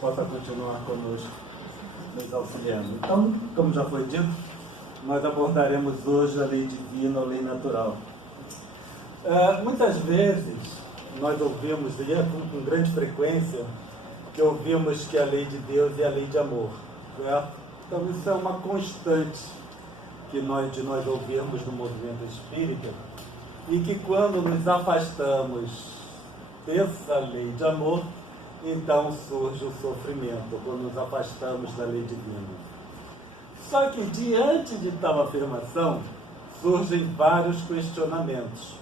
possa continuar conosco, nos auxiliando. Então, como já foi dito, nós abordaremos hoje a lei divina ou lei natural. Muitas vezes nós ouvimos, e é com grande frequência, que ouvimos que a lei de Deus é a lei de amor. Certo? Então isso é uma constante de nós ouvirmos no movimento espírita, e que quando nos afastamos dessa lei de amor, então surge o sofrimento, quando nos afastamos da lei divina. Só que diante de tal afirmação, surgem vários questionamentos.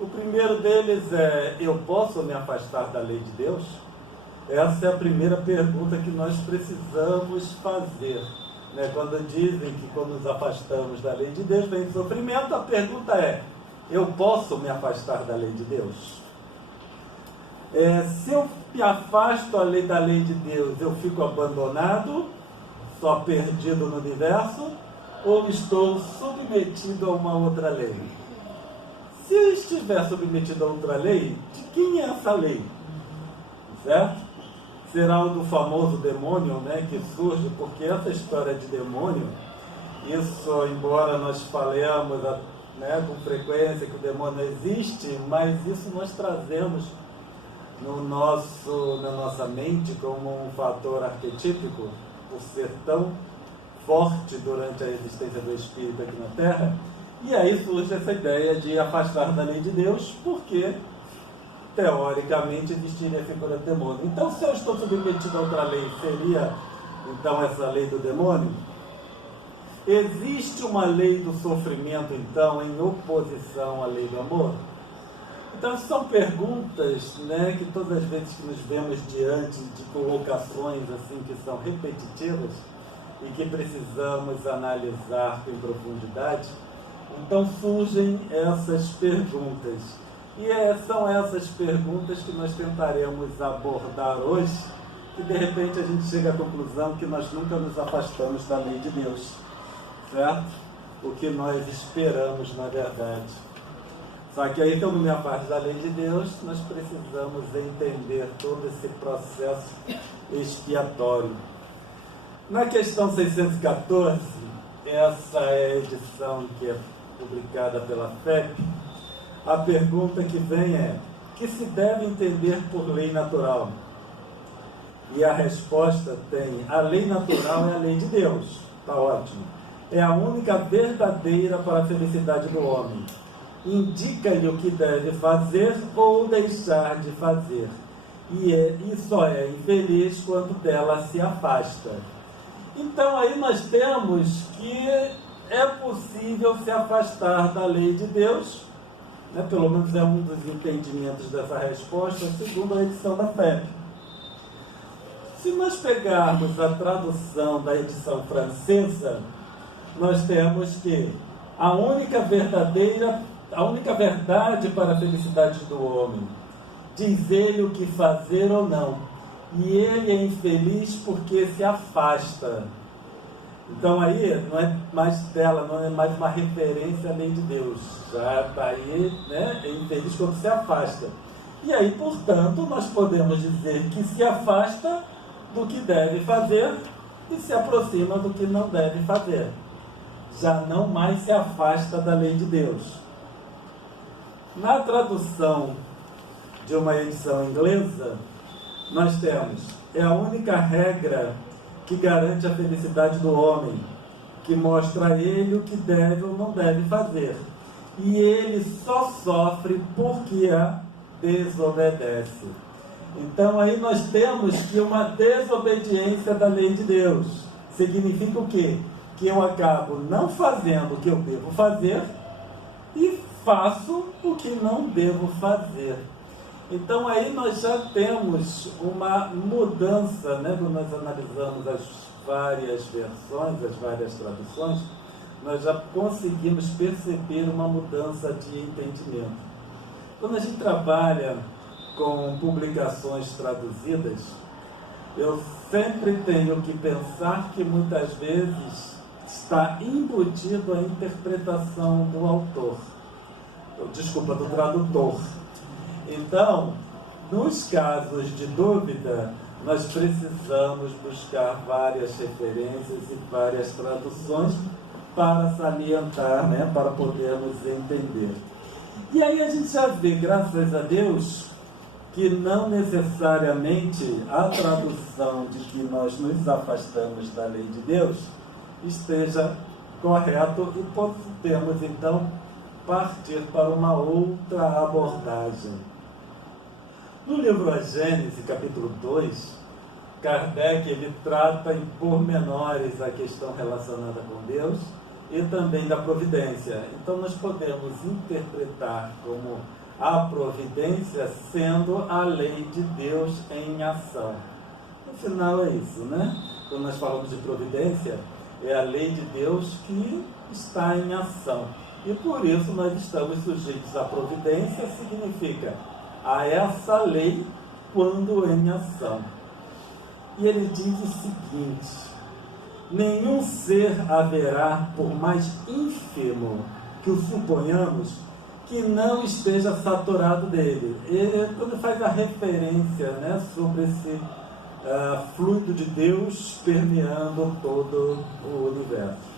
O primeiro deles é: eu posso me afastar da lei de Deus? Essa é a primeira pergunta que nós precisamos fazer. Quando dizem que quando nos afastamos da lei de Deus vem sofrimento, a pergunta é: eu posso me afastar da lei de Deus? Se eu me afasto da lei de Deus, eu fico abandonado, só perdido no universo, ou estou submetido a uma outra lei? Se eu estiver submetido a outra lei, de quem é essa lei? Certo? Será o do famoso demônio, que surge, porque essa história de demônio, isso, embora nós falemos com frequência que o demônio existe, mas isso nós trazemos na nossa mente como um fator arquetípico, por ser tão forte durante a existência do Espírito aqui na Terra. E aí surge essa ideia de afastar da lei de Deus, porque teoricamente existiria a figura do demônio. Então, se eu estou submetido a outra lei, seria então essa lei do demônio? Existe uma lei do sofrimento, então, em oposição à lei do amor? Então, são perguntas que todas as vezes que nos vemos diante de colocações assim que são repetitivas e que precisamos analisar com profundidade, então surgem essas perguntas. E são essas perguntas que nós tentaremos abordar hoje, que de repente a gente chega à conclusão que nós nunca nos afastamos da lei de Deus, certo? O que nós esperamos, na verdade. Só que aí, que eu não me afasto da lei de Deus, nós precisamos entender todo esse processo expiatório. Na questão 614, essa é a edição que é publicada pela FEP, a pergunta que vem é: que se deve entender por lei natural? E a resposta tem: a lei natural é a lei de Deus. Está ótimo. É a única verdadeira para a felicidade do homem. Indica-lhe o que deve fazer ou deixar de fazer. E só é infeliz quando dela se afasta. Então aí nós temos que é possível se afastar da lei de Deus, pelo menos é um dos entendimentos dessa resposta, segundo a edição da FEP. Se nós pegarmos a tradução da edição francesa, nós temos que a única verdade para a felicidade do homem, diz ele o que fazer ou não, e ele é infeliz porque se afasta. Então aí não é mais dela, não é mais uma referência à lei de Deus, já está aí, é infeliz quando se afasta. E aí, portanto, nós podemos dizer que se afasta do que deve fazer e se aproxima do que não deve fazer. Já não mais se afasta da lei de Deus. Na tradução de uma edição inglesa, nós temos: é a única regra que garante a felicidade do homem, que mostra a ele o que deve ou não deve fazer, e ele só sofre porque a desobedece. Então aí nós temos que uma desobediência da lei de Deus significa o quê? Que eu acabo não fazendo o que eu devo fazer e faço o que não devo fazer. Então aí nós já temos uma mudança, quando nós analisamos as várias versões, as várias traduções, nós já conseguimos perceber uma mudança de entendimento. Quando a gente trabalha com publicações traduzidas, eu sempre tenho que pensar que muitas vezes está embutido a interpretação do autor, do tradutor. Então, nos casos de dúvida, nós precisamos buscar várias referências e várias traduções para salientar, né, para podermos entender. E aí a gente já vê, graças a Deus, que não necessariamente a tradução de que nós nos afastamos da lei de Deus esteja correto e podemos então partir para uma outra abordagem. No livro A Gênese, capítulo 2, Kardec ele trata em pormenores a questão relacionada com Deus e também da providência. Então nós podemos interpretar como a providência sendo a lei de Deus em ação. No final é isso, né? Quando nós falamos de providência, é a lei de Deus que está em ação. E por isso nós estamos sujeitos à providência, significa a essa lei quando em ação. E ele diz o seguinte: nenhum ser haverá, por mais ínfimo que o suponhamos, que não esteja saturado dele. Ele, quando faz a referência, né, sobre esse fluido de Deus permeando todo o universo.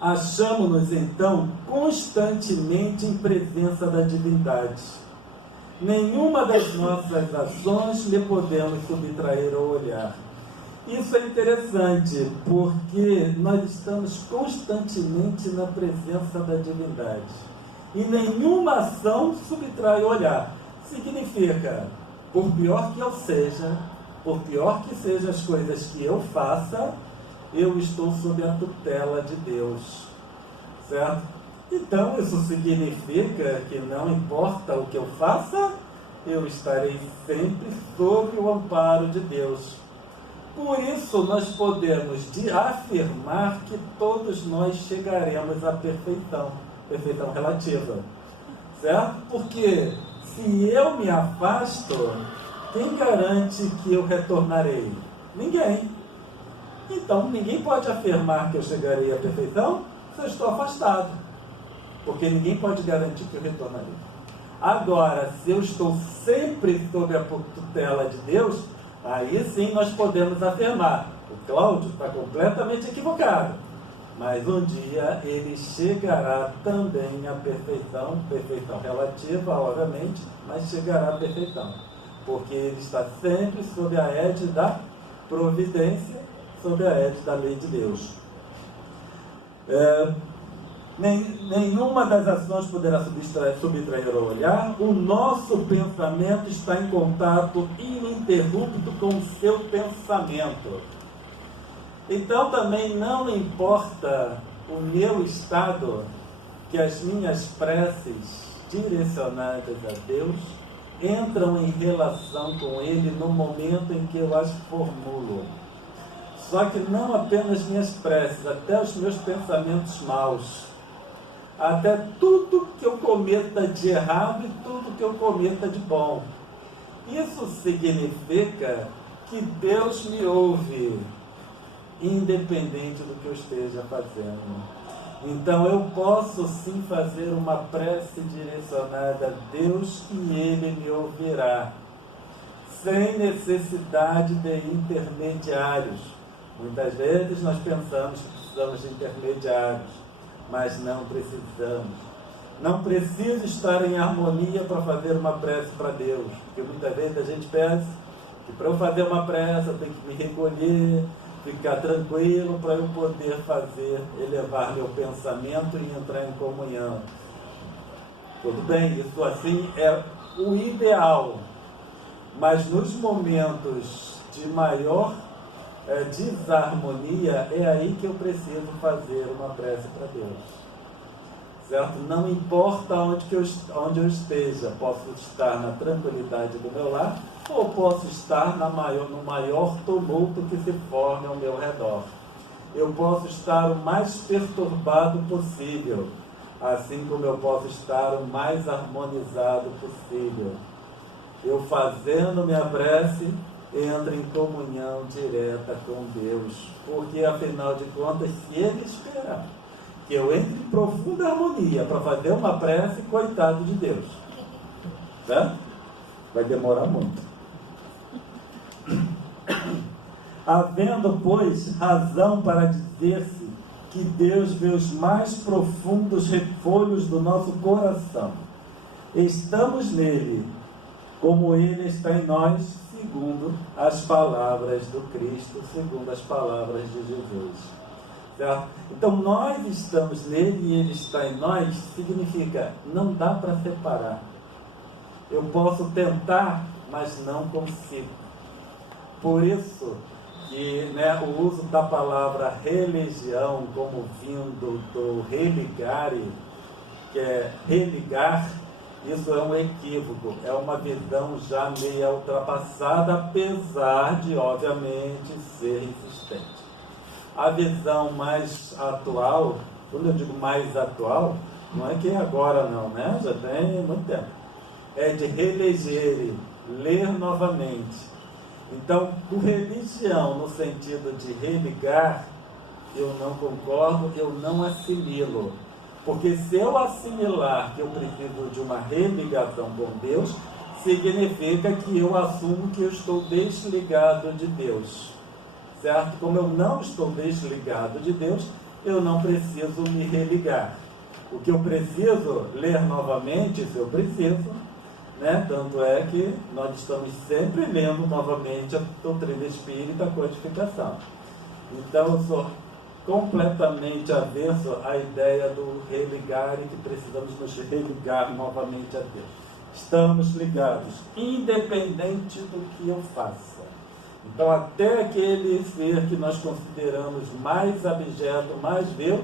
Achamo-nos então constantemente em presença da divindade. Nenhuma das nossas ações lhe podemos subtrair ou olhar. Isso é interessante, porque nós estamos constantemente na presença da divindade. E nenhuma ação subtrai o olhar. Significa, por pior que eu seja, por pior que sejam as coisas que eu faça, eu estou sob a tutela de Deus. Certo? Então, isso significa que não importa o que eu faça, eu estarei sempre sob o amparo de Deus. Por isso, nós podemos afirmar que todos nós chegaremos à perfeição, perfeição relativa. Certo? Porque se eu me afasto, quem garante que eu retornarei? Ninguém. Então, ninguém pode afirmar que eu chegarei à perfeição se eu estou afastado. Porque ninguém pode garantir que eu retornarei. Agora, se eu estou sempre sob a tutela de Deus, aí sim nós podemos afirmar: o Cláudio está completamente equivocado, mas um dia ele chegará também à perfeição, perfeição relativa, obviamente, mas chegará à perfeição, porque ele está sempre sob a égide da providência, sob a égide da lei de Deus. Nenhuma das ações poderá subtrair o olhar. O nosso pensamento está em contato ininterrupto com o seu pensamento. Então também não importa o meu estado, que as minhas preces direcionadas a Deus entram em relação com Ele no momento em que eu as formulo. Só que não apenas minhas preces, até os meus pensamentos maus, até tudo que eu cometa de errado e tudo que eu cometa de bom. Isso significa que Deus me ouve, independente do que eu esteja fazendo. Então eu posso sim fazer uma prece direcionada a Deus e Ele me ouvirá, sem necessidade de intermediários. Muitas vezes nós pensamos que precisamos de intermediários, mas não precisamos. Não preciso estar em harmonia para fazer uma prece para Deus, porque muitas vezes a gente pensa que para eu fazer uma prece eu tenho que me recolher, ficar tranquilo para eu poder elevar meu pensamento e entrar em comunhão. Tudo bem, isso assim é o ideal, mas nos momentos de maior desarmonia, é aí que eu preciso fazer uma prece para Deus. Certo? Não importa onde eu esteja, posso estar na tranquilidade do meu lar, ou posso estar no maior tumulto que se forme ao meu redor. Eu posso estar o mais perturbado possível, assim como eu posso estar o mais harmonizado possível. Eu fazendo minha prece, entro em comunhão direta com Deus, porque afinal de contas, se Ele esperar que eu entre em profunda harmonia para fazer uma prece, coitado de Deus, certo? Vai demorar muito. Havendo, pois, razão para dizer-se que Deus vê os mais profundos refolhos do nosso coração. Estamos nele, como ele está em nós, segundo as palavras do Cristo, segundo as palavras de Jesus. Certo? Então, nós estamos nele e ele está em nós, significa, não dá para separar. Eu posso tentar, mas não consigo. Por isso que, né, o uso da palavra religião como vindo do religare, que é religar, isso é um equívoco, é uma visão já meio ultrapassada, apesar de, obviamente, ser insistente. A visão mais atual, quando eu digo mais atual, não é que é agora não, né? Já tem muito tempo. É de relegere, ler novamente. Então, com religião, no sentido de religar, eu não concordo, eu não assimilo. Porque se eu assimilar que eu preciso de uma religação com Deus, significa que eu assumo que eu estou desligado de Deus. Certo? Como eu não estou desligado de Deus, eu não preciso me religar. O que eu preciso ler novamente, se eu preciso, né? Tanto é que nós estamos sempre lendo novamente a doutrina espírita, a codificação. Então eu sou completamente avesso à ideia do religar e que precisamos nos religar novamente a Deus. Estamos ligados, independente do que eu faça. Então, até aquele ser que nós consideramos mais abjeto, mais vil,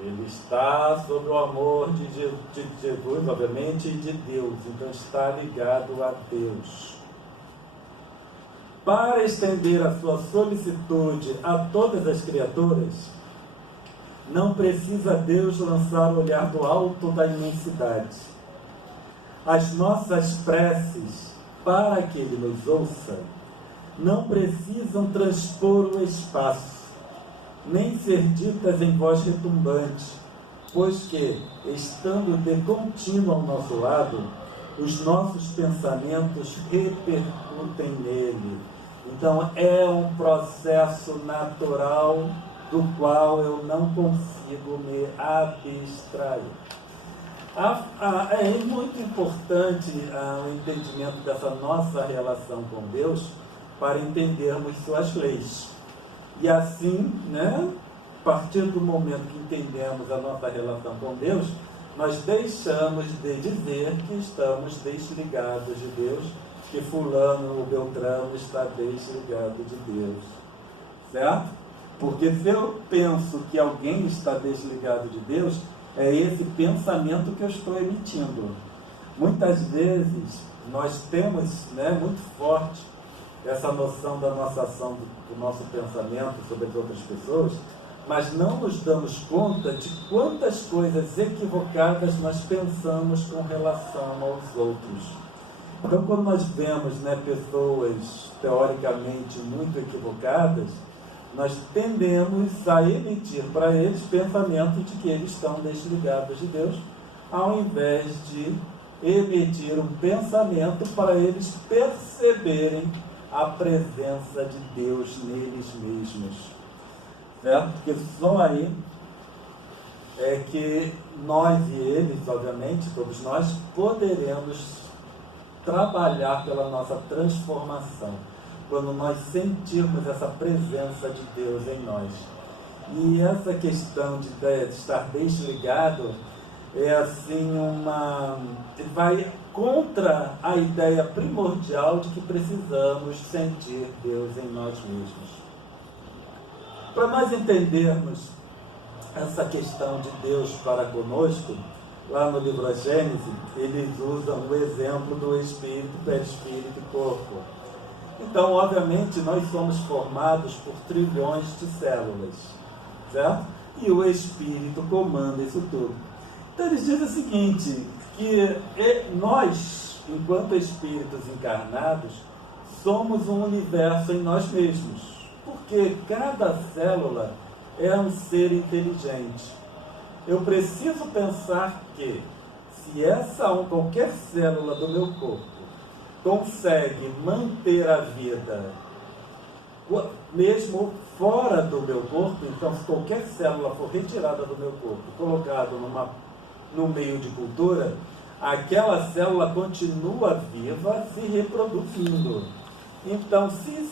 ele está sob o amor de Jesus, obviamente, e de Deus. Então, está ligado a Deus. Para estender a sua solicitude a todas as criaturas, não precisa Deus lançar o olhar do alto da imensidade. As nossas preces, para que Ele nos ouça, não precisam transpor o espaço, nem ser ditas em voz retumbante, pois que, estando de contínuo ao nosso lado, os nossos pensamentos repercutem nele. Então, é um processo natural do qual eu não consigo me abstrair. É muito importante o entendimento dessa nossa relação com Deus para entendermos suas leis. E assim, né, a partir do momento que entendemos a nossa relação com Deus, nós deixamos de dizer que estamos desligados de Deus, que fulano ou Beltrano está desligado de Deus. Certo? Porque se eu penso que alguém está desligado de Deus, é esse pensamento que eu estou emitindo. Muitas vezes nós temos, né, muito forte essa noção da nossa ação, do nosso pensamento sobre as outras pessoas, mas não nos damos conta de quantas coisas equivocadas nós pensamos com relação aos outros. Então, quando nós vemos, né, pessoas teoricamente muito equivocadas, nós tendemos a emitir para eles pensamentos de que eles estão desligados de Deus, ao invés de emitir um pensamento para eles perceberem a presença de Deus neles mesmos. Certo? Porque só aí é que nós e eles, obviamente, todos nós, poderemos trabalhar pela nossa transformação, quando nós sentirmos essa presença de Deus em nós. E essa questão de estar desligado é assim vai contra a ideia primordial de que precisamos sentir Deus em nós mesmos. Para nós entendermos essa questão de Deus para conosco, lá no livro A Gênese, eles usam o exemplo do espírito, perispírito e corpo. Então, obviamente, nós somos formados por trilhões de células, certo? E o espírito comanda isso tudo. Então, eles dizem o seguinte, que nós, enquanto espíritos encarnados, somos um universo em nós mesmos, porque cada célula é um ser inteligente. Eu preciso pensar que, se qualquer célula do meu corpo consegue manter a vida mesmo fora do meu corpo. Então, se qualquer célula for retirada do meu corpo, colocada no meio de cultura, aquela célula continua viva, se reproduzindo. Então, se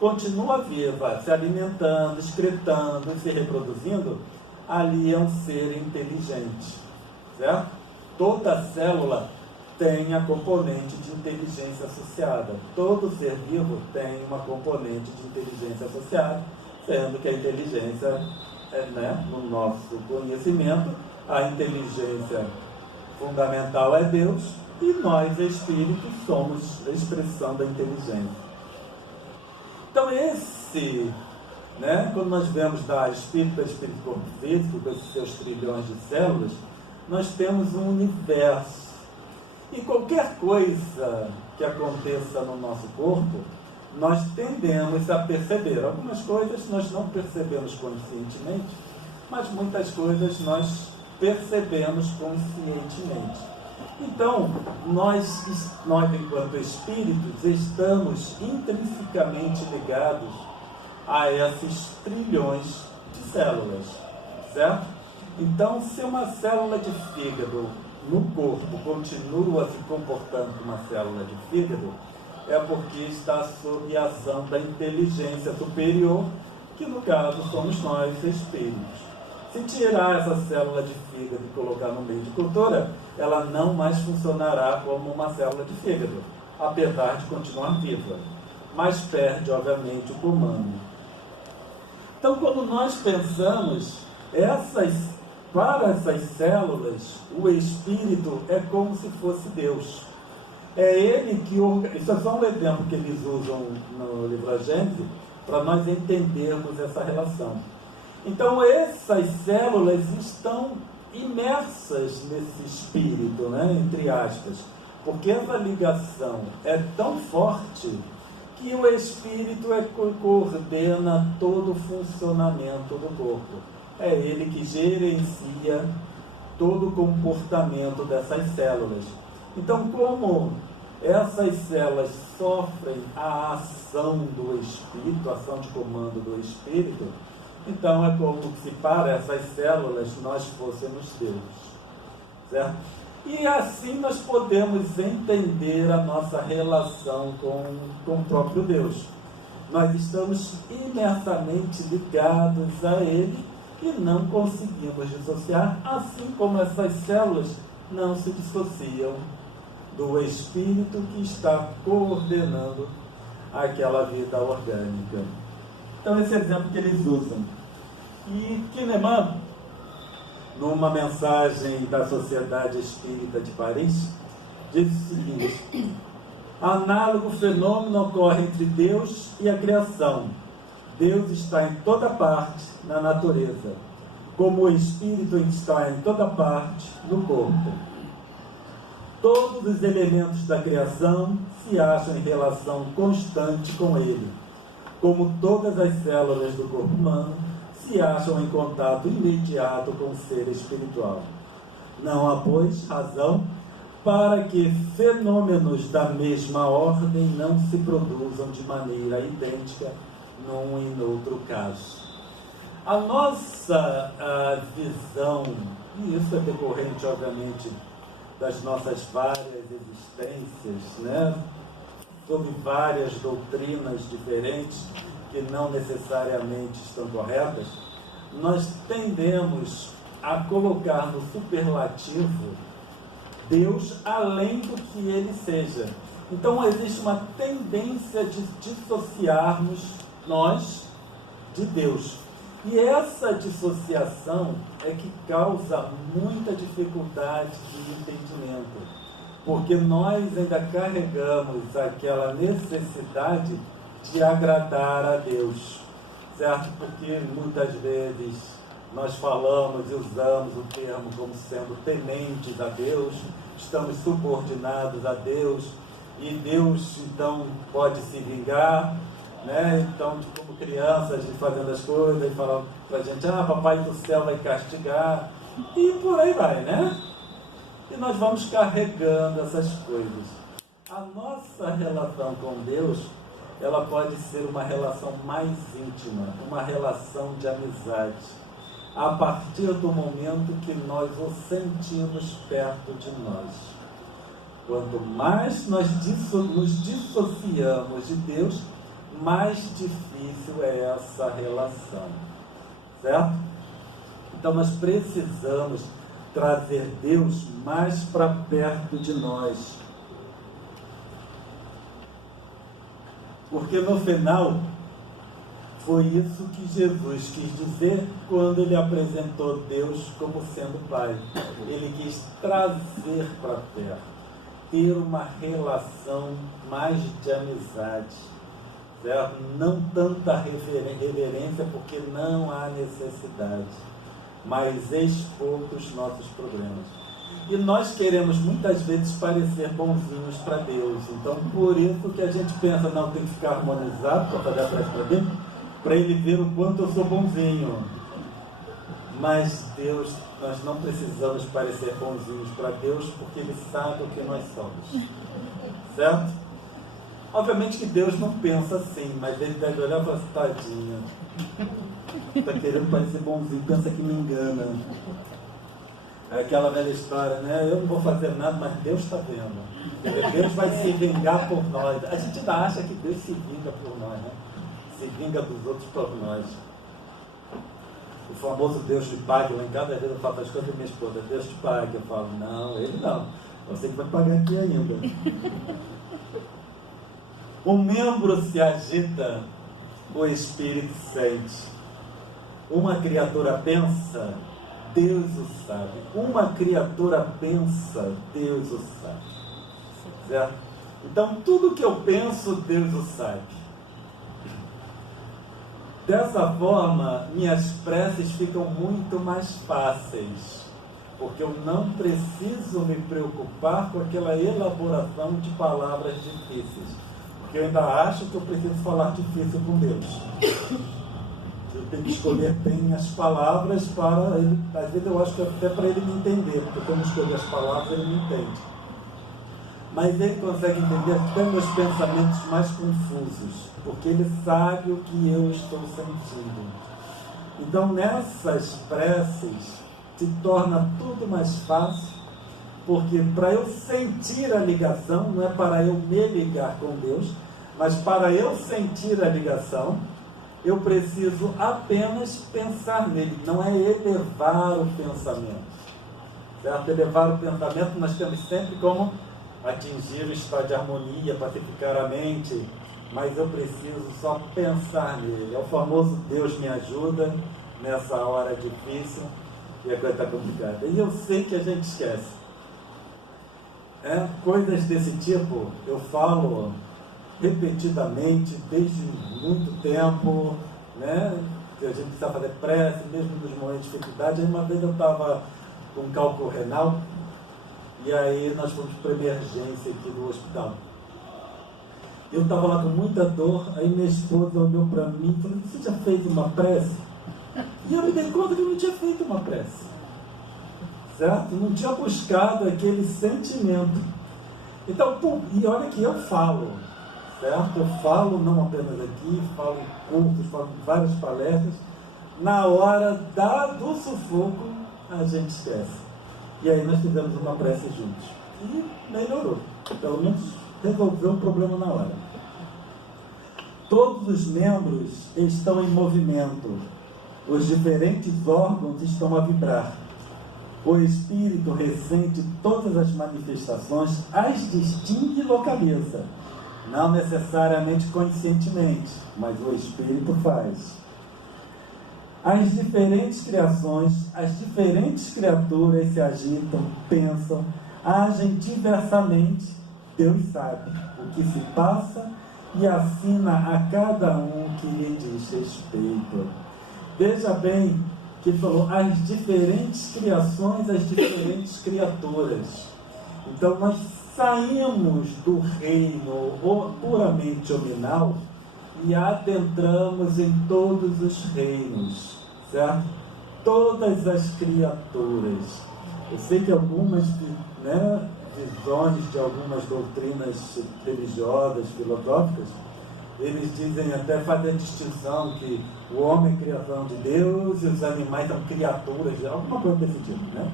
continua viva, se alimentando, excretando e se reproduzindo, ali é um ser inteligente, certo? Toda célula tem a componente de inteligência associada. Todo ser vivo tem uma componente de inteligência associada, sendo que a inteligência, no nosso conhecimento, a inteligência fundamental é Deus, e nós, espíritos, somos a expressão da inteligência. Então quando nós vemos da espírito corpo físico, com esses seus trilhões de células, nós temos um universo. E qualquer coisa que aconteça no nosso corpo, nós tendemos a perceber. Algumas coisas nós não percebemos conscientemente, mas muitas coisas nós percebemos conscientemente. Então, nós enquanto espíritos, estamos intrinsecamente ligados a esses trilhões de células, certo? Então, se uma célula de fígado no corpo continua se comportando como uma célula de fígado, é porque está sob a ação da inteligência superior, que no caso somos nós, espíritos. Se tirar essa célula de fígado e colocar no meio de cultura, ela não mais funcionará como uma célula de fígado, apesar de continuar viva, mas perde, obviamente, o comando. Então, quando nós pensamos, para essas células, o espírito é como se fosse Deus. É ele que isso é só um exemplo que eles usam no livro A Gênese, para nós entendermos essa relação. Então, essas células estão imersas nesse espírito, entre aspas, porque essa ligação é tão forte que o espírito é que coordena todo o funcionamento do corpo. É ele que gerencia todo o comportamento dessas células. Então, como essas células sofrem a ação do espírito, a ação de comando do espírito, então é como se para essas células nós fôssemos Deus, certo? E assim nós podemos entender a nossa relação com o próprio Deus. Nós estamos imersamente ligados a Ele e não conseguimos dissociar, assim como essas células não se dissociam do espírito que está coordenando aquela vida orgânica. Então, esse exemplo que eles usam. E Kahneman, numa mensagem da Sociedade Espírita de Paris, diz o seguinte: análogo fenômeno ocorre entre Deus e a criação. Deus está em toda parte na natureza, como o espírito está em toda parte no corpo. Todos os elementos da criação se acham em relação constante com ele, como todas as células do corpo humano se acham em contato imediato com o ser espiritual. Não há, pois, razão para que fenômenos da mesma ordem não se produzam de maneira idêntica num e no outro caso. A nossa visão, e isso é decorrente, obviamente, das nossas várias existências, sobre várias doutrinas diferentes que não necessariamente estão corretas, nós tendemos a colocar no superlativo Deus além do que ele seja. Então existe uma tendência de dissociarmos nós de Deus. E essa dissociação é que causa muita dificuldade de entendimento, porque nós ainda carregamos aquela necessidade de agradar a Deus, certo? Porque muitas vezes nós falamos e usamos o termo como sendo tementes a Deus, estamos subordinados a Deus, e Deus então pode se vingar, Então, como crianças, fazendo as coisas, e falando pra gente, papai do céu vai castigar, e por aí vai, E nós vamos carregando essas coisas. A nossa relação com Deus ela pode ser uma relação mais íntima, uma relação de amizade, a partir do momento que nós o sentimos perto de nós. Quanto mais nós nos dissociamos de Deus, mais difícil é essa relação, certo? Então nós precisamos trazer Deus mais para perto de nós, porque no final foi isso que Jesus quis dizer quando ele apresentou Deus como sendo Pai. Ele quis trazer para perto, ter uma relação mais de amizade, certo? Não tanta reverência, porque não há necessidade, mas expor os nossos problemas. E nós queremos muitas vezes parecer bonzinhos para Deus. Então, por isso que a gente pensa, não, tem que ficar harmonizado para fazer a prece para Deus, para Ele ver o quanto eu sou bonzinho. Mas Deus, nós não precisamos parecer bonzinhos para Deus, porque Ele sabe o que nós somos. Certo? Obviamente que Deus não pensa assim, mas Ele deve olhar e falar assim, tadinha, está querendo parecer bonzinho, pensa que me engana. É aquela velha história, né? Eu não vou fazer nada, mas Deus está vendo. Deus vai se vingar por nós. A gente ainda acha que Deus se vinga por nós, né? Se vinga dos outros por nós. O famoso Deus te pague, lá em casa, às vezes eu falo as coisas da minha esposa, Deus te pague. Eu falo, não, Ele não. Você que vai pagar aqui ainda. O membro se agita, o espírito sente. Uma criatura pensa, Deus o sabe. Uma criatura pensa, Deus o sabe. Certo? Então, tudo que eu penso, Deus o sabe. Dessa forma, minhas preces ficam muito mais fáceis, porque eu não preciso me preocupar com aquela elaboração de palavras difíceis, porque eu ainda acho que eu preciso falar difícil com Deus. Eu tenho que escolher bem as palavras para ele. Às vezes eu acho que até para ele me entender, porque quando eu escolho as palavras ele me entende. Mas ele consegue entender até meus pensamentos mais confusos, porque ele sabe o que eu estou sentindo. Então nessas preces se torna tudo mais fácil, porque para eu sentir a ligação, não é para eu me ligar com Deus, mas para eu sentir a ligação, eu preciso apenas pensar nele, não é elevar o pensamento. Certo? Elevar o pensamento nós temos sempre como atingir o estado de harmonia, pacificar a mente, mas eu preciso só pensar nele. É o famoso Deus me ajuda nessa hora difícil e a coisa está complicada. E eu sei que a gente esquece. Coisas desse tipo eu falo repetidamente desde muito tempo, né? Que a gente precisa fazer prece, mesmo nos momentos de dificuldade. Aí uma vez eu estava com um cálculo renal e aí nós fomos para emergência aqui do hospital. Eu estava lá com muita dor, aí minha esposa olhou para mim e falou, você já fez uma prece? E eu me dei conta que eu não tinha feito uma prece. Certo? Não tinha buscado aquele sentimento. Então, e olha que eu falo, certo? Eu falo não apenas aqui, falo em cursos, falo em várias palestras. Na hora do sufoco, a gente esquece. E aí nós fizemos uma prece juntos. E melhorou. Pelo menos resolveu o problema na hora. Todos os membros estão em movimento. Os diferentes órgãos estão a vibrar. O espírito ressente todas as manifestações, as distingue e localiza. Não necessariamente conscientemente, mas o espírito faz. As diferentes criações, as diferentes criaturas se agitam, pensam, agem diversamente. Deus sabe o que se passa e assina a cada um que lhe diz respeito. Veja bem que ele falou as diferentes criações, as diferentes criaturas. Então nós saímos do reino puramente hominal e adentramos em todos os reinos, certo? Todas as criaturas. Eu sei que algumas, visões de algumas doutrinas religiosas, filosóficas, Eles dizem, até fazem a distinção que o homem é criação de Deus e os animais são criaturas, alguma coisa desse tipo, né?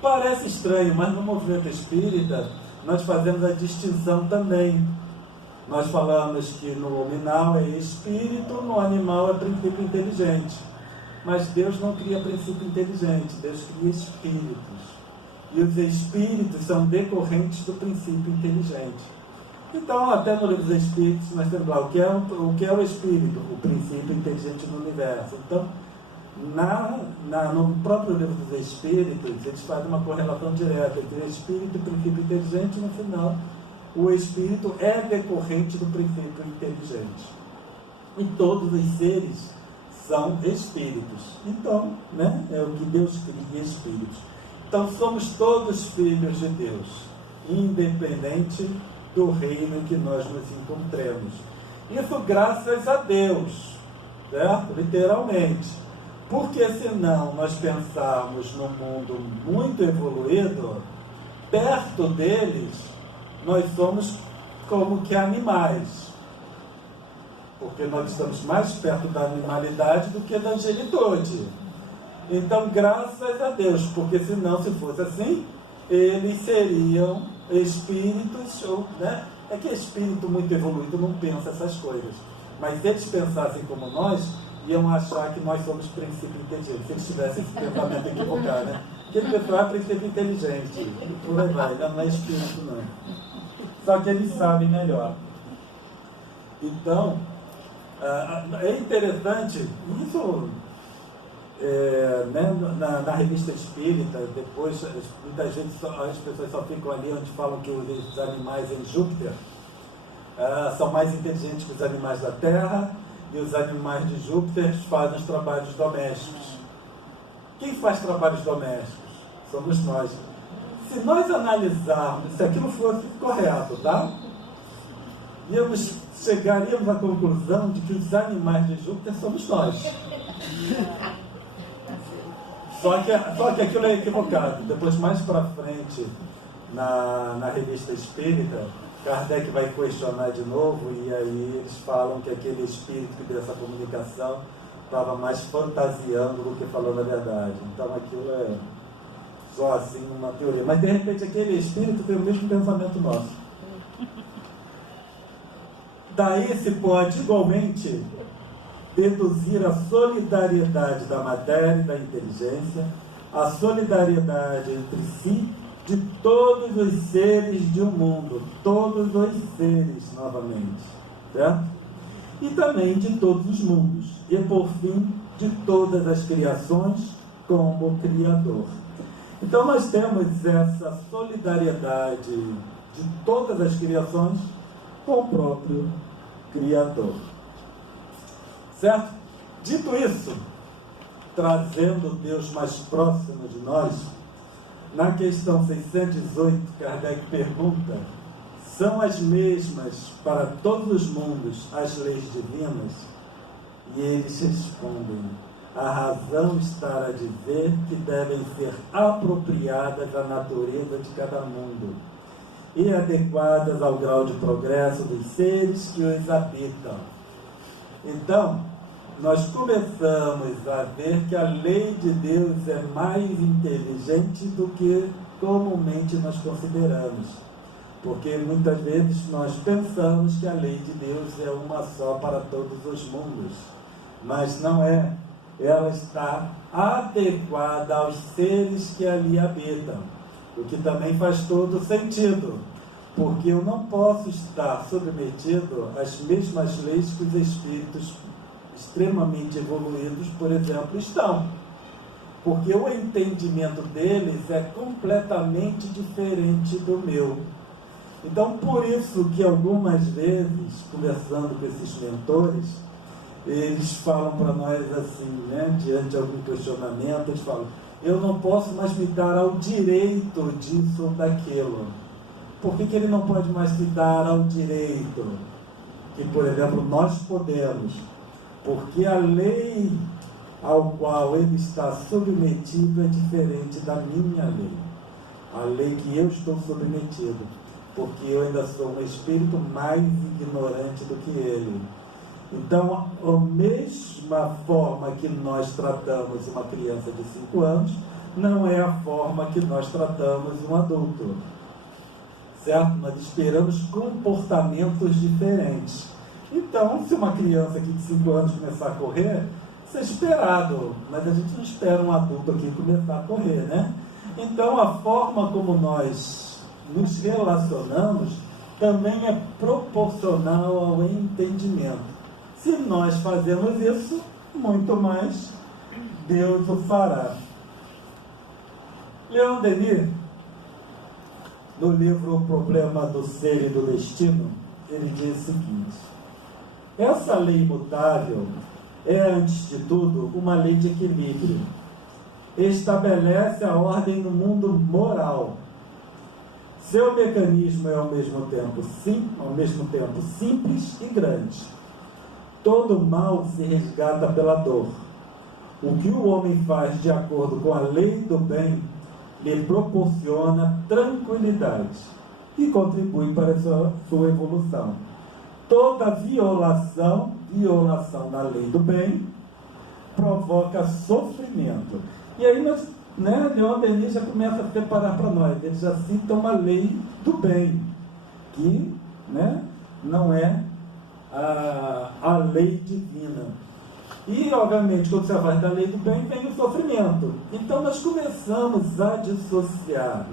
Parece estranho, mas no movimento espírita nós fazemos a distinção também. Nós falamos que no nominal é espírito, no animal é princípio inteligente. Mas Deus não cria princípio inteligente, Deus cria espíritos. E os espíritos são decorrentes do princípio inteligente. Então, até no livro dos Espíritos, nós temos lá o que é o espírito, o princípio inteligente do universo. Então, no próprio livro dos Espíritos, eles fazem uma correlação direta entre o espírito e o princípio inteligente, e no final, o espírito é decorrente do princípio inteligente. E todos os seres são espíritos. Então, né, é o que Deus cria, espíritos. Então, somos todos filhos de Deus, independente do reino em que nós nos encontremos. Isso graças a Deus, certo? Literalmente. Porque senão nós pensarmos num mundo muito evoluído, perto deles, nós somos como que animais. Porque nós estamos mais perto da animalidade do que da angelitude. Então, graças a Deus, porque senão, se fosse assim, eles seriam espíritos, né? É que espírito muito evoluído não pensa essas coisas. Mas se eles pensassem como nós, iam achar que nós somos princípio inteligente. Se eles tivessem esse pensamento equivocado, né? Aquele pessoal é princípio inteligente. Por aí vai, não é espírito, não. Só que eles sabem melhor. Então, é interessante, isso né, na revista espírita, depois muitas vezes as pessoas só ficam ali onde falam que os animais em Júpiter são mais inteligentes que os animais da Terra, e os animais de Júpiter fazem os trabalhos domésticos. Quem faz trabalhos domésticos? Somos nós. Se nós analisarmos, se aquilo fosse correto, tá? Chegaríamos à conclusão de que os animais de Júpiter somos nós. Só que aquilo é equivocado. Depois, mais para frente, na revista espírita, Kardec vai questionar de novo, e aí eles falam que aquele espírito que deu essa comunicação estava mais fantasiando do que falando a verdade. Então aquilo é só assim uma teoria. Mas de repente aquele espírito tem o mesmo pensamento nosso. Daí se pode igualmente deduzir a solidariedade da matéria e da inteligência, a solidariedade entre si de todos os seres de um mundo, todos os seres novamente, certo? E também de todos os mundos, e por fim de todas as criações como Criador. Então nós temos essa solidariedade de todas as criações com o próprio Criador. Certo? Dito isso, trazendo Deus mais próximo de nós, na questão 618, Kardec pergunta: são as mesmas para todos os mundos as leis divinas? E eles respondem: a razão está a dizer que devem ser apropriadas à natureza de cada mundo e adequadas ao grau de progresso dos seres que os habitam. Então, nós começamos a ver que a lei de Deus é mais inteligente do que comumente nós consideramos. Porque muitas vezes nós pensamos que a lei de Deus é uma só para todos os mundos. Mas não é. Ela está adequada aos seres que ali habitam. O que também faz todo sentido. Porque eu não posso estar submetido às mesmas leis que os espíritos extremamente evoluídos, por exemplo, estão. Porque o entendimento deles é completamente diferente do meu. Então, por isso que algumas vezes, conversando com esses mentores, eles falam para nós assim, né, diante de algum questionamento, eles falam: eu não posso mais me dar ao direito disso ou daquilo. Por que ele não pode mais se dar ao direito? Que, por exemplo, nós podemos. Porque a lei ao qual ele está submetido é diferente da minha lei. A lei que eu estou submetido. porque eu ainda sou um espírito mais ignorante do que ele. Então, a mesma forma que nós tratamos uma criança de 5 anos, não é a forma que nós tratamos um adulto. Certo? Nós esperamos comportamentos diferentes. Então, se uma criança aqui de 5 anos começar a correr, isso é esperado, mas a gente não espera um adulto aqui começar a correr, né? Então, a forma como nós nos relacionamos também é proporcional ao entendimento. Se nós fazemos isso, muito mais Deus o fará. Leon Denis, no livro O Problema do Ser e do Destino, ele diz o seguinte: essa lei imutável é, antes de tudo, uma lei de equilíbrio. Estabelece a ordem no mundo moral. Seu mecanismo é ao mesmo tempo simples e grande. Todo mal se resgata pela dor. O que o homem faz de acordo com a lei do bem lhe proporciona tranquilidade e contribui para a sua evolução. Toda violação da lei do bem provoca sofrimento. E aí nós, Leon Denis já começa a preparar para nós. Ele já cita uma lei do bem, que não é a lei divina. E, obviamente, quando você fala da lei do bem, vem o sofrimento. Então, nós começamos a dissociar,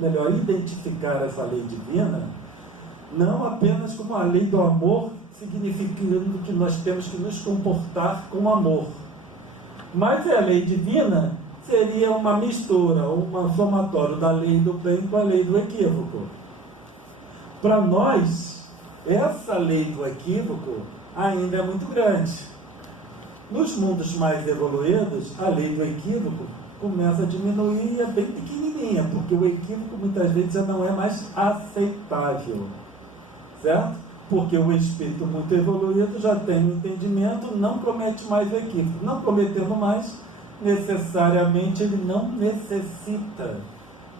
melhor, identificar essa lei divina, não apenas como a lei do amor, significando que nós temos que nos comportar com amor. Mas a lei divina seria uma mistura, um somatório da lei do bem com a lei do equívoco. Para nós, essa lei do equívoco ainda é muito grande. Nos mundos mais evoluídos, a lei do equívoco começa a diminuir e é bem pequenininha, porque o equívoco muitas vezes já não é mais aceitável, certo? Porque o espírito muito evoluído já tem um entendimento, não comete mais o equívoco. Não cometendo mais, necessariamente ele não necessita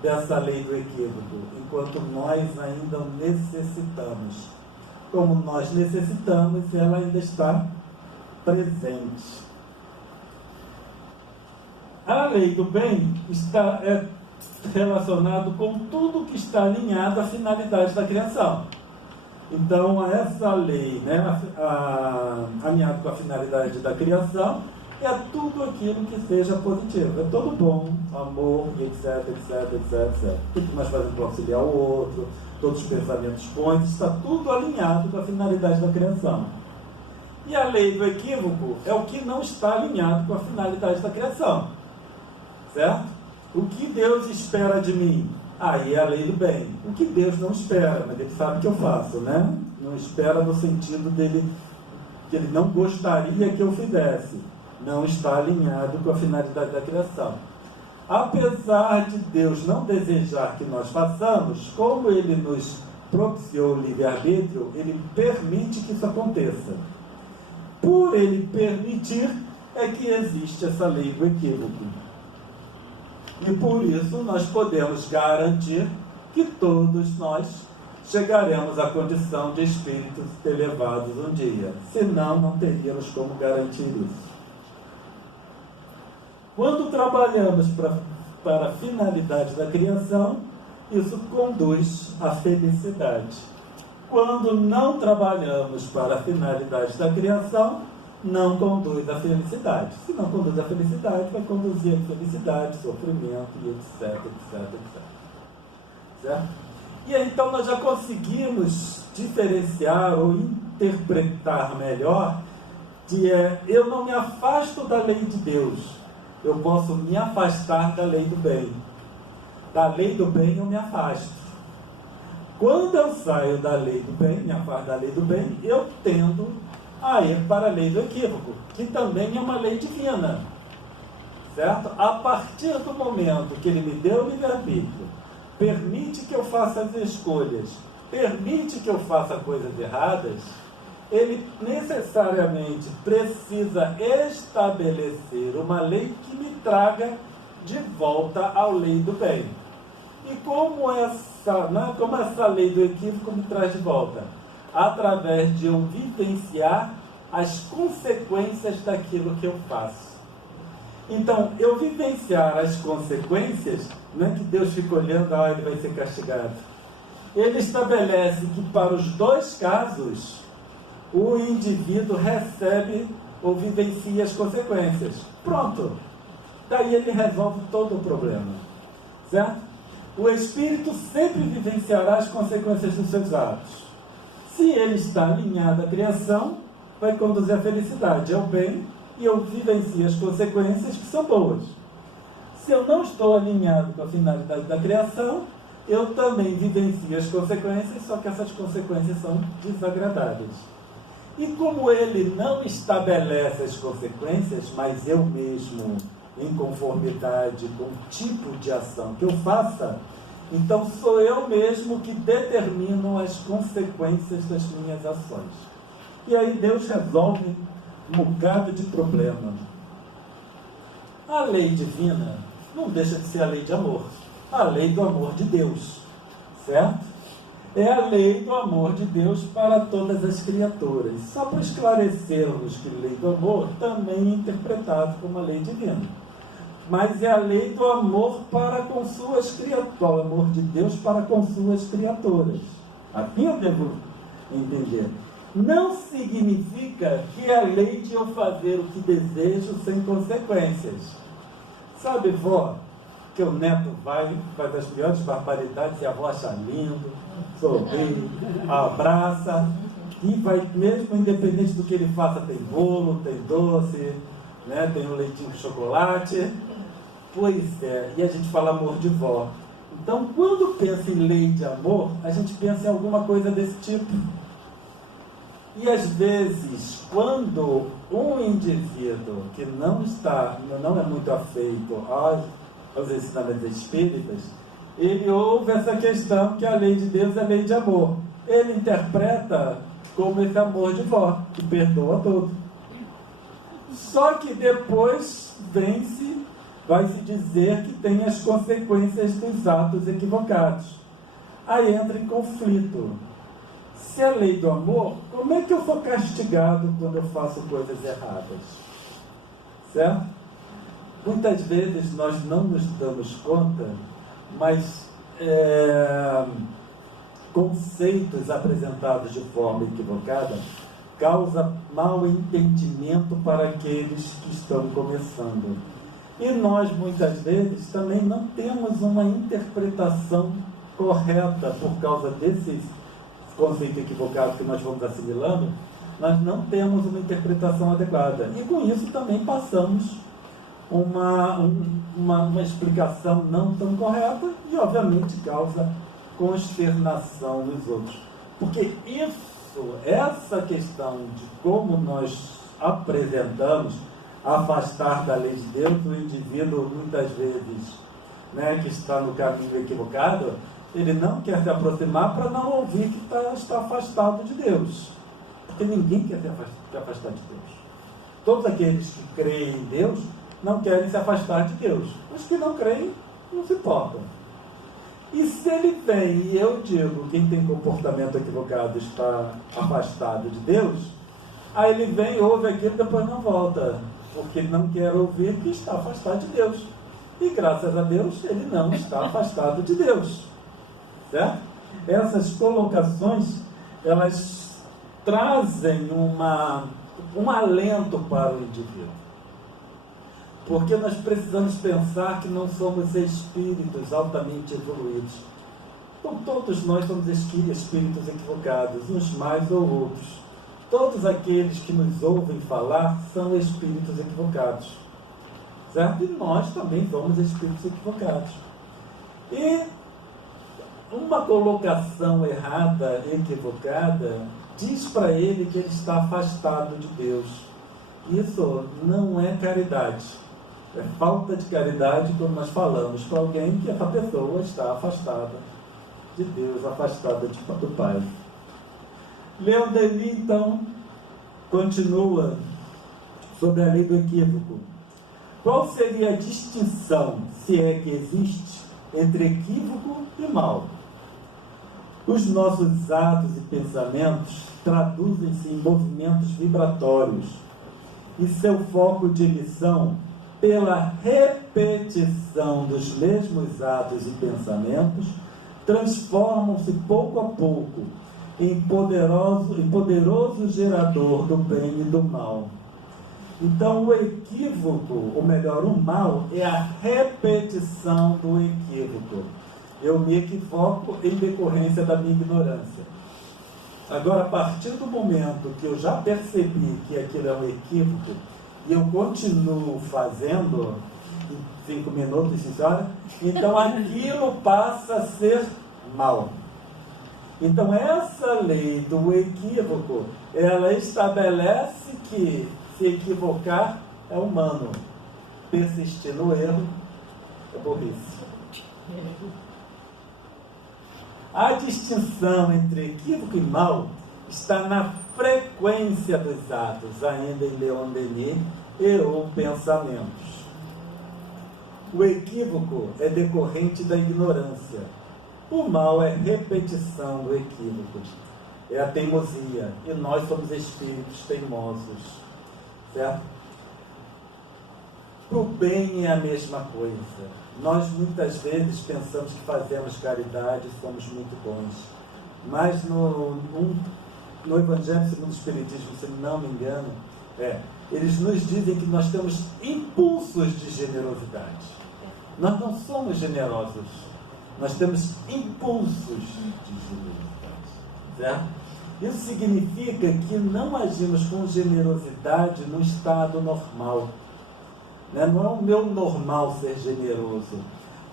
dessa lei do equívoco, enquanto nós ainda necessitamos. Como nós necessitamos, ela ainda está presente. A lei do bem é relacionado com tudo que está alinhado à finalidade da criação. Então, essa lei, alinhado com a finalidade da criação, é tudo aquilo que seja positivo. É todo bom, amor, etc, etc, etc, etc. Tudo que nós fazemos para auxiliar o outro, todos os pensamentos bons, está tudo alinhado com a finalidade da criação. E a lei do equívoco é o que não está alinhado com a finalidade da criação. Certo? O que Deus espera de mim? Aí é a lei do bem. O que Deus não espera, mas Ele sabe que eu faço, né? Não espera no sentido dele, que Ele não gostaria que eu fizesse. Não está alinhado com a finalidade da criação. Apesar de Deus não desejar que nós façamos, como Ele nos propiciou o livre-arbítrio, Ele permite que isso aconteça. Por Ele permitir, é que existe essa lei do equívoco. E por isso nós podemos garantir que todos nós chegaremos à condição de espíritos elevados um dia. Senão, não teríamos como garantir isso. Quando trabalhamos para a finalidade da criação, isso conduz à felicidade. Quando não trabalhamos para a finalidade da criação, não conduz à felicidade. Se não conduz à felicidade, vai conduzir à infelicidade, sofrimento e etc, etc, etc. Certo? E aí, então nós já conseguimos diferenciar ou interpretar melhor que eu não me afasto da lei de Deus, eu posso me afastar da lei do bem. Da lei do bem eu me afasto. Quando eu saio da lei do bem, me afasto da lei do bem, eu tendo a ir para a lei do equívoco, que também é uma lei divina. Certo? A partir do momento que Ele me deu o livre-arbítrio, permite que eu faça as escolhas, permite que eu faça coisas erradas, Ele necessariamente precisa estabelecer uma lei que me traga de volta à lei do bem. E como como essa lei do equívoco me traz de volta? Através de eu vivenciar as consequências daquilo que eu faço. Então, eu vivenciar as consequências, não é que Deus fica olhando, ele vai ser castigado. Ele estabelece que para os dois casos, o indivíduo recebe ou vivencia as consequências. Pronto. Daí ele resolve todo o problema. Certo? O espírito sempre vivenciará as consequências dos seus atos. Se ele está alinhado à criação, vai conduzir à felicidade, ao bem, e eu vivencio as consequências que são boas. Se eu não estou alinhado com a finalidade da criação, eu também vivencio as consequências, só que essas consequências são desagradáveis. E como ele não estabelece as consequências, mas eu mesmo, em conformidade com o tipo de ação que eu faça, então sou eu mesmo que determino as consequências das minhas ações. E aí Deus resolve um bocado de problema. A lei divina não deixa de ser a lei de amor. A lei do amor de Deus. Certo? É a lei do amor de Deus para todas as criaturas. Só para esclarecermos que a lei do amor também é interpretado como a lei divina. Mas é a lei do amor para com suas criaturas. O amor de Deus para com suas criaturas. Assim eu devo entender. Não significa que é a lei de eu fazer o que desejo sem consequências. Sabe, vó, que o neto faz as piores barbaridades e a avó acha lindo, sorri, abraça, e vai, mesmo independente do que ele faça, tem bolo, tem doce, né, tem um leitinho de chocolate. Pois é, e a gente fala amor de vó. Então, quando pensa em lei de amor, a gente pensa em alguma coisa desse tipo. E às vezes, quando um indivíduo que não é muito afeito aos ensinamentos espíritas, ele ouve essa questão que a lei de Deus é lei de amor. Ele interpreta como esse amor de vó, que perdoa tudo. Só que depois vai se dizer que tem as consequências dos atos equivocados. Aí entra em conflito. Se é lei do amor, como é que eu sou castigado quando eu faço coisas erradas? Certo? Muitas vezes nós não nos damos conta, mas conceitos apresentados de forma equivocada causam mau entendimento para aqueles que estão começando. E nós, muitas vezes, também não temos uma interpretação correta por causa desses conceito equivocado que nós vamos assimilando, nós não temos uma interpretação adequada. E com isso também passamos uma explicação não tão correta e, obviamente, causa consternação nos outros. Porque essa questão de como nós apresentamos afastar da lei de Deus o indivíduo, muitas vezes, né, que está no caminho equivocado, ele não quer se aproximar para não ouvir que está afastado de Deus. Porque ninguém quer se afastar de Deus. Todos aqueles que creem em Deus não querem se afastar de Deus. Os que não creem não se importam. E se ele vem e eu digo quem tem comportamento equivocado está afastado de Deus, aí ele vem, ouve aquilo e depois não volta. Porque ele não quer ouvir que está afastado de Deus. E graças a Deus ele não está afastado de Deus. Certo? Essas colocações, elas trazem um alento para o indivíduo. Porque nós precisamos pensar que não somos espíritos altamente evoluídos. Então, todos nós somos espíritos equivocados, uns mais ou outros. Todos aqueles que nos ouvem falar são espíritos equivocados. Certo? E nós também somos espíritos equivocados. E uma colocação errada, equivocada, diz para ele que ele está afastado de Deus. Isso não é caridade. É falta de caridade quando nós falamos com alguém que essa pessoa está afastada de Deus, afastada do Pai. Leon Denis, então, continua sobre a lei do equívoco. Qual seria a distinção, se é que existe, entre equívoco e mal? Os nossos atos e pensamentos traduzem-se em movimentos vibratórios e seu foco de emissão, pela repetição dos mesmos atos e pensamentos, transformam-se pouco a pouco em poderoso gerador do bem e do mal. Então, o equívoco, ou melhor, o mal, é a repetição do equívoco. Eu me equivoco em decorrência da minha ignorância. Agora, a partir do momento que eu já percebi que aquilo é um equívoco, e eu continuo fazendo, em 5 minutos, senhora, então aquilo passa a ser mal. Então, essa lei do equívoco, ela estabelece que se equivocar é humano, persistir no erro é burrice. A distinção entre equívoco e mal está na frequência dos atos, ainda em Leon Denis, e ou pensamentos. O equívoco é decorrente da ignorância. O mal é repetição do equívoco. É a teimosia. E nós somos espíritos teimosos. Certo? O bem é a mesma coisa. Nós muitas vezes pensamos que fazemos caridade e somos muito bons. Mas no Evangelho segundo o Espiritismo, se não me engano, eles nos dizem que nós temos impulsos de generosidade. Nós não somos generosos. Nós temos impulsos de generosidade. Certo? Isso significa que não agimos com generosidade no estado normal. Não é o meu normal ser generoso,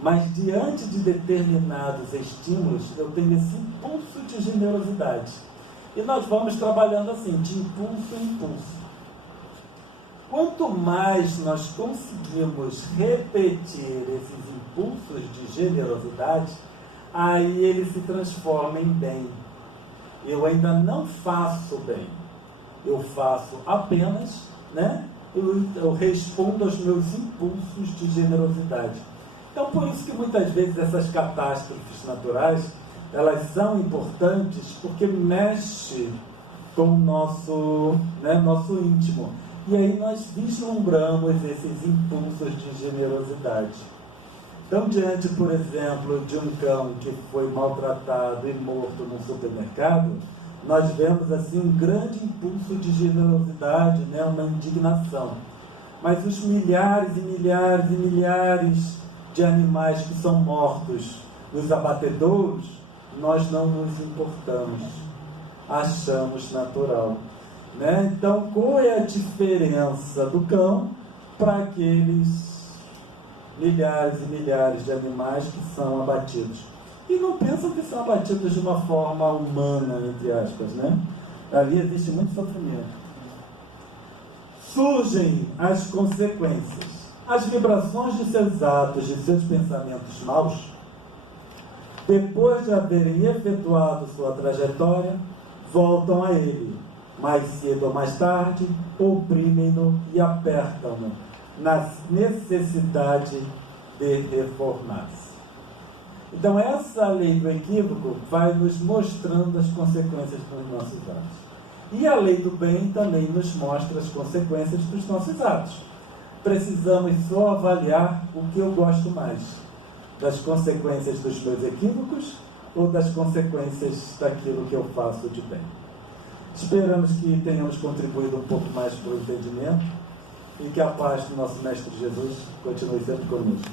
mas diante de determinados estímulos, eu tenho esse impulso de generosidade. E nós vamos trabalhando assim, de impulso em impulso. Quanto mais nós conseguimos repetir esses impulsos de generosidade, aí ele se transforma em bem. Eu ainda não faço bem, eu faço apenas, eu respondo aos meus impulsos de generosidade. Então, por isso que muitas vezes essas catástrofes naturais, elas são importantes porque mexe com o nosso íntimo. E aí nós vislumbramos esses impulsos de generosidade. Então, diante, por exemplo, de um cão que foi maltratado e morto num supermercado, nós vemos assim um grande impulso de generosidade, uma indignação. Mas os milhares e milhares e milhares de animais que são mortos nos abatedouros, nós não nos importamos, achamos natural. Então, qual é a diferença do cão para aqueles milhares e milhares de animais que são abatidos? E não pensam que são abatidos de uma forma humana, entre aspas, Ali existe muito sofrimento. Surgem as consequências. As vibrações de seus atos, de seus pensamentos maus, depois de haverem efetuado sua trajetória, voltam a ele, mais cedo ou mais tarde, oprimem-no e apertam-no, na necessidade de reformar-se. Então, essa lei do equívoco vai nos mostrando as consequências dos nossos atos. E a lei do bem também nos mostra as consequências dos nossos atos. Precisamos só avaliar o que eu gosto mais, das consequências dos meus equívocos ou das consequências daquilo que eu faço de bem. Esperamos que tenhamos contribuído um pouco mais para o entendimento e que a paz do nosso Mestre Jesus continue sempre conosco.